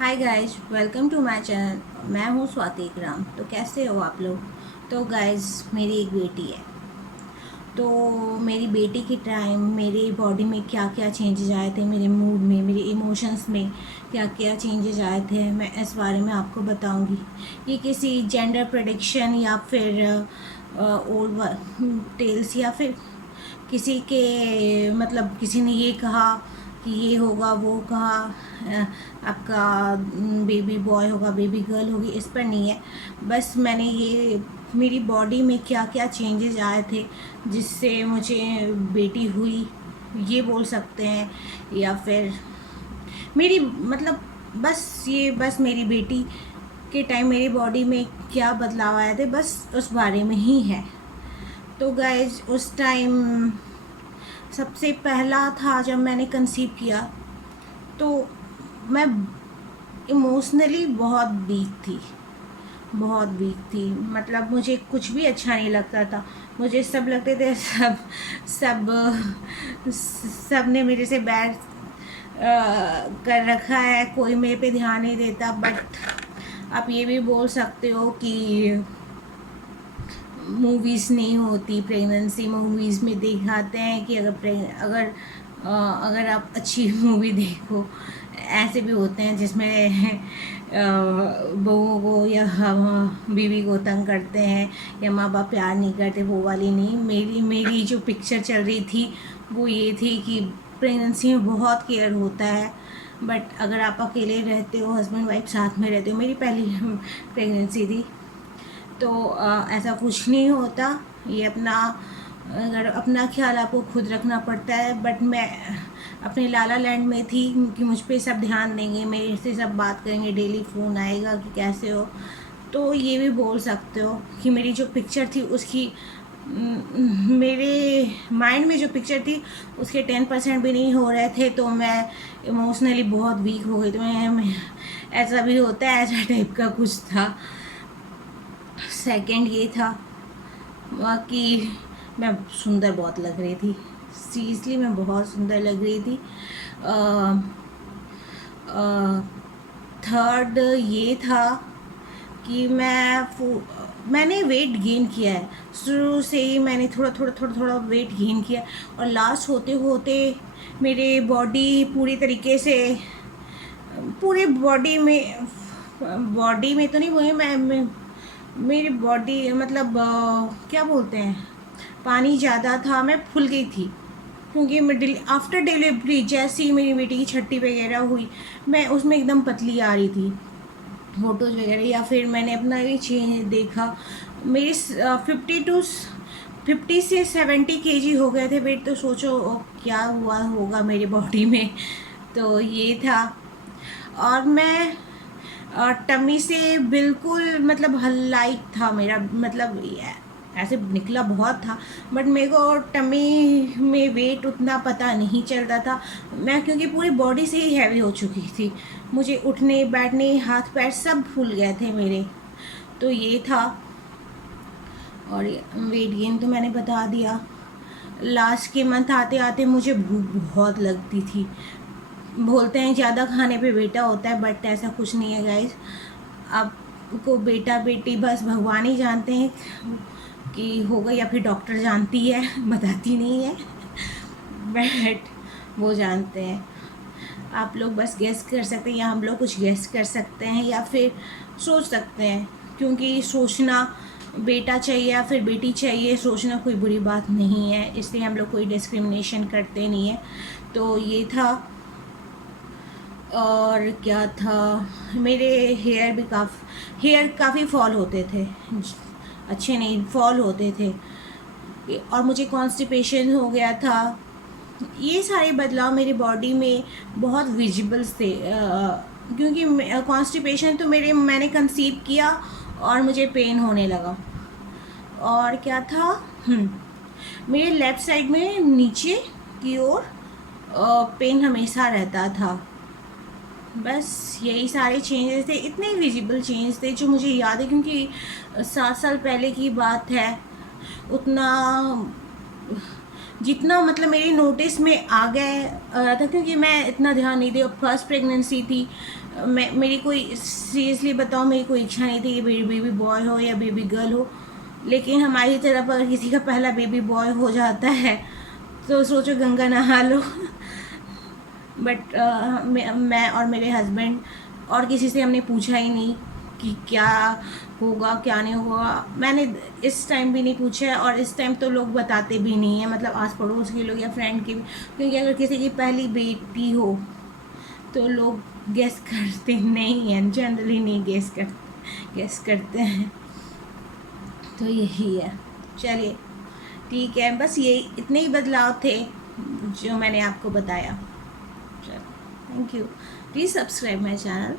Hi guys, welcome to my channel. मैं हूँ स्वाति इकराम। तो कैसे हो आप लोग? तो गाइस, मेरी एक बेटी है। तो मेरी बेटी के टाइम मेरी बॉडी में क्या क्या चेंजेस आए थे, मेरे मूड में, मेरे इमोशंस में क्या क्या चेंजेस आए थे, मैं इस बारे में आपको बताऊंगी। ये किसी जेंडर प्रेडिक्शन या फिर ओल्ड टेल्स या फिर किसी के मतलब किसी ने ये कहा कि ये होगा, वो कहा आपका बेबी बॉय होगा, बेबी गर्ल होगी, इस पर नहीं है। बस मैंने ये मेरी बॉडी में क्या क्या चेंजेस आए थे जिससे मुझे बेटी हुई, ये बोल सकते हैं। या फिर मेरी मतलब बस मेरी बेटी के टाइम मेरी बॉडी में क्या बदलाव आए थे, बस उस बारे में ही है। तो गाइज, उस टाइम सबसे पहला था जब मैंने कंसीव किया, तो मैं इमोशनली बहुत वीक थी, बहुत वीक थी। मतलब मुझे कुछ भी अच्छा नहीं लगता था। मुझे सब लगते थे सब सब ने मेरे से बैड कर रखा है, कोई मेरे पे ध्यान नहीं देता। बट आप ये भी बोल सकते हो कि मूवीज़ नहीं होती, प्रेगनेंसी मूवीज़ में दिखाते हैं कि अगर आप अच्छी मूवी देखो, ऐसे भी होते हैं जिसमें बहुओं को या बीवी को तंग करते हैं या माँ बाप प्यार नहीं करते, वो वाली नहीं। मेरी जो पिक्चर चल रही थी वो ये थी कि प्रेगनेंसी में बहुत केयर होता है। बट अगर आप अकेले रहते हो, हस्बैंड वाइफ साथ में रहते हो, मेरी पहली प्रेगनेंसी थी, तो ऐसा कुछ नहीं होता। ये अगर अपना ख्याल आपको खुद रखना पड़ता है। बट मैं अपने लाला लैंड में थी कि मुझ पे सब ध्यान देंगे, मेरे से सब बात करेंगे, डेली फ़ोन आएगा कि कैसे हो। तो ये भी बोल सकते हो कि मेरी जो पिक्चर थी उसकी मेरे माइंड में जो पिक्चर थी उसके 10% भी नहीं हो रहे थे। तो मैं इमोशनली बहुत वीक हो गई। तो ऐसा भी होता है, ऐसा टाइप का कुछ था। सेकंड ये था कि मैं सुंदर बहुत लग रही थी। सीरियसली मैं बहुत सुंदर लग रही थी। थर्ड ये था कि मैंने वेट गेन किया है। शुरू से ही मैंने थोड़ा वेट गेन किया। और लास्ट होते होते मेरे बॉडी पूरी तरीके से पूरे बॉडी में तो नहीं हुई। मेरी बॉडी मतलब क्या बोलते हैं, पानी ज़्यादा था, मैं फूल गई थी। क्योंकि मैं आफ्टर डिलीवरी जैसे ही मेरी बेटी की छट्टी वगैरह हुई, मैं उसमें एकदम पतली आ रही थी, फोटोज़ वगैरह। या फिर मैंने अपना भी चेंज देखा, मेरी 50 से 70 kg हो गए थे वेट। तो सोचो क्या हुआ होगा मेरी बॉडी में। तो ये था। और मैं टमी से बिल्कुल मतलब हलाइक था मेरा, मतलब ऐसे निकला बहुत था। बट मेरे को टमी में वेट उतना पता नहीं चलता था। मैं क्योंकि पूरी बॉडी से ही हैवी हो चुकी थी, मुझे उठने बैठने हाथ पैर सब फूल गए थे मेरे। तो ये था। और वेट गेन तो मैंने बता दिया। लास्ट के मंथ आते आते मुझे भूख बहुत लगती थी। बोलते हैं ज़्यादा खाने पे बेटा होता है, बट ऐसा कुछ नहीं है गाइस। आपको बेटा बेटी बस भगवान ही जानते हैं कि होगा, या फिर डॉक्टर जानती है, बताती नहीं है। बट वो जानते हैं। आप लोग बस गेस कर सकते हैं, या हम लोग कुछ गेस कर सकते हैं, या फिर सोच सकते हैं। क्योंकि सोचना बेटा चाहिए या फिर बेटी चाहिए, सोचना कोई बुरी बात नहीं है, इसलिए हम लोग कोई डिस्क्रिमिनेशन करते नहीं है। तो ये था। और क्या था, मेरे हेयर काफ़ी फॉल होते थे, अच्छे नहीं, फॉल होते थे। और मुझे कॉन्स्टिपेशन हो गया था। ये सारे बदलाव मेरी बॉडी में बहुत विजिबल्स थे। क्योंकि कॉन्स्टिपेशन तो मैंने कंसीव किया और मुझे पेन होने लगा। और क्या था, मेरे लेफ़्ट साइड में नीचे की ओर पेन हमेशा रहता था। बस यही सारे चेंजेस थे, इतने विजिबल चेंज थे जो मुझे याद है, क्योंकि 7 साल पहले की बात है। उतना जितना मतलब मेरे नोटिस में आ गया था, क्योंकि मैं इतना ध्यान नहीं दी, फर्स्ट प्रेगनेंसी थी। मैं मेरी कोई सीरियसली बताऊँ, मेरी कोई इच्छा नहीं थी कि मेरी बेबी बॉय हो या बेबी गर्ल हो। लेकिन हमारी तरफ अगर किसी का पहला बेबी बॉय हो जाता है तो सोचो गंगा नहा लो। बट मैं और मेरे हस्बैंड और किसी से हमने पूछा ही नहीं कि क्या होगा क्या नहीं होगा। मैंने इस टाइम भी नहीं पूछा है, और इस टाइम तो लोग बताते भी नहीं हैं, मतलब आस पड़ोस के लोग या फ्रेंड के भी, क्योंकि अगर किसी की पहली बेटी हो तो लोग गेस करते नहीं हैं, जनरली नहीं गेस करते हैं। तो यही है। चलिए ठीक है, बस ये इतने ही बदलाव थे जो मैंने आपको बताया। चलो, thank you. Please subscribe my channel.